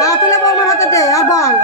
হাত তুলে বৌমার হাতে দে আর বল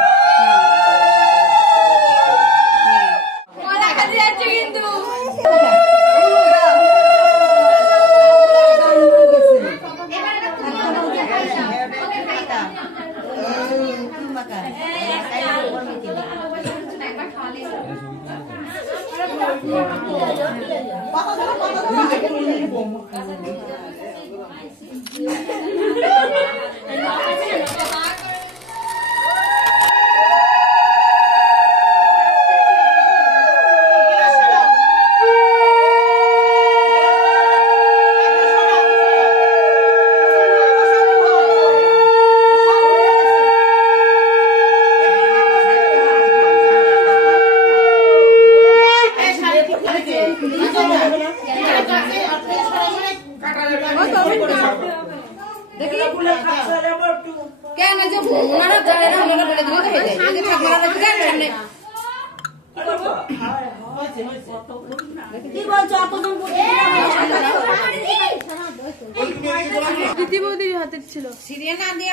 কিন্তু বৌদির হাতে ছিল সিরিয়া না দিয়ে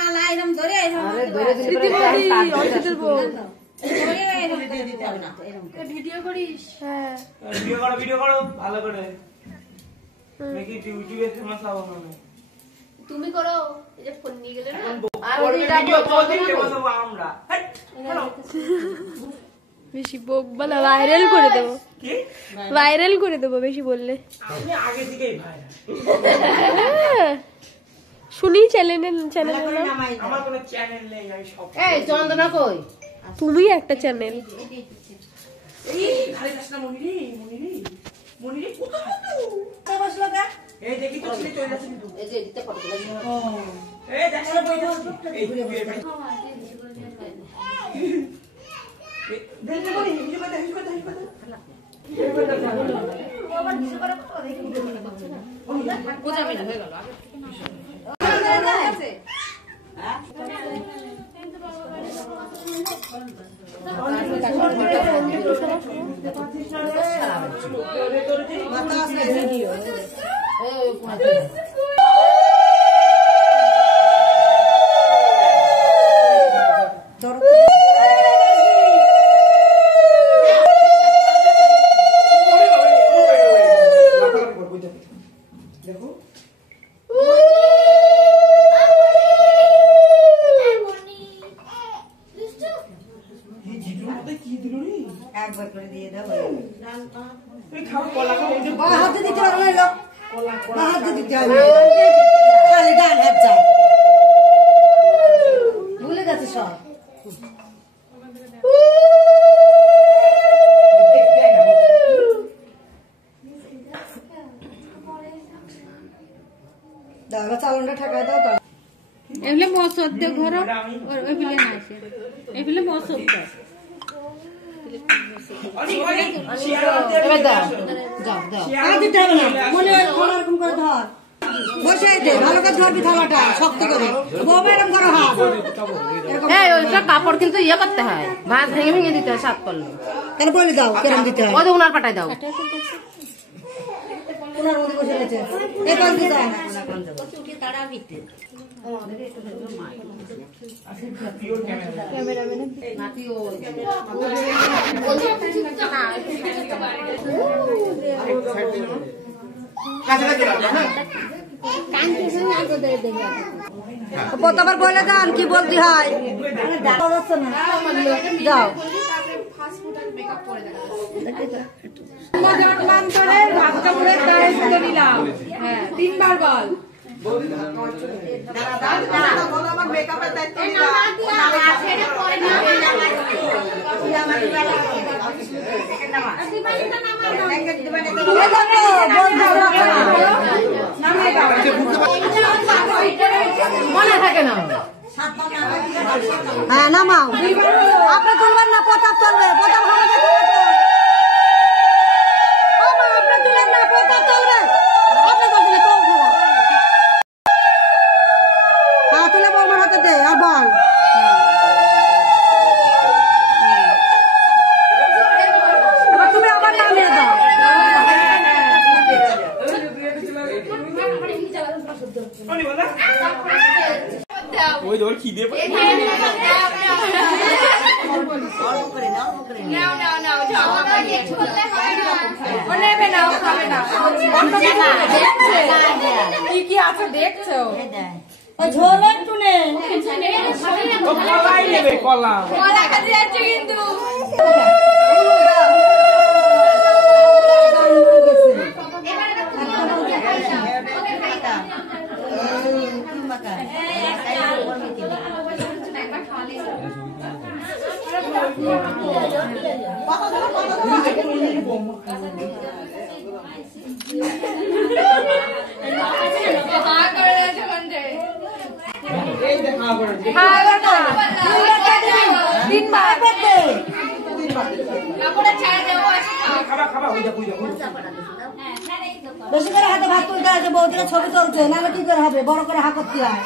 মালা এরকম ধরে ভিডিও করিস। হ্যাঁ ভিডিও করো ভালো করে ইউটিউবে ফেমাস হবো তুমি করো এই যে ফোন নিয়ে গেলে না আর ভিডিও করব আমরা বেশি বকবালা ভাইরাল করে দেব কি ভাইরাল করে দেব বেশি বললে আপনি আগে থেকেই ভাইরাল শুনি চ্যানেলে আমার কোনো চ্যানেল নেই আমি সব এই চন্দনা কই তুমি একটা চ্যানেল এই খালি আসনা মনিরি কোথায় বসলো গা এই দেখি তো ছেলে চলে যাচ্ছে কিন্তু এই যে দিতে ফটো তুলে ও এই দেখো বইটা এই দেখতে বলি হিন্দি কথা আবার কিছু করে তো দেখি বোঝাবে না হয়ে গেল আছে হ্যাঁ একবার করে দিয়ে দাও এই খাও কলা খাও বাঁ হাতে দিতে পারো না কলা বাঁ হাতে দিতে হবে খালি ডান হাত যায় ভুলে গেছে সব দাও চালনটা ঠাকায় দাও তো এগুলো মসদ দে ঘর ওই ফিলে না আসে এই ফিলে মসদ দাও কাপড় কিন্তু ইয়ে করতে হয় ভাত ভেঙে ভেঙে দিতে হয় সাত করলে কেন বলে দাও কেরম দিতে হয় ওদের উনার পাঠায় দাও প্রথমবার বলে দেন কি বলতে হয় যাও তিনবার বল মনে থাকে না হ্যাঁ নামাও আপনি তুলবেন না প্রতাপ তুলবে প্রতাপ আপনি তুলেন না প্রতাপ তুলবে আপনি হ্যাঁ তুলে বৌমার হাতে দে আর বল এবার তুমি আবার নামিয়ে দাও ওই ধর খিদে কি আছে দেখছো ঝোল একটু নে কলাই নেবে কলা কিন্তু বেশি করে হাতে ভাত তুলতে আছে বৌদিরা ছবি তুলছে নাহলে কি করে হবে বড় করে হাত করতে হয়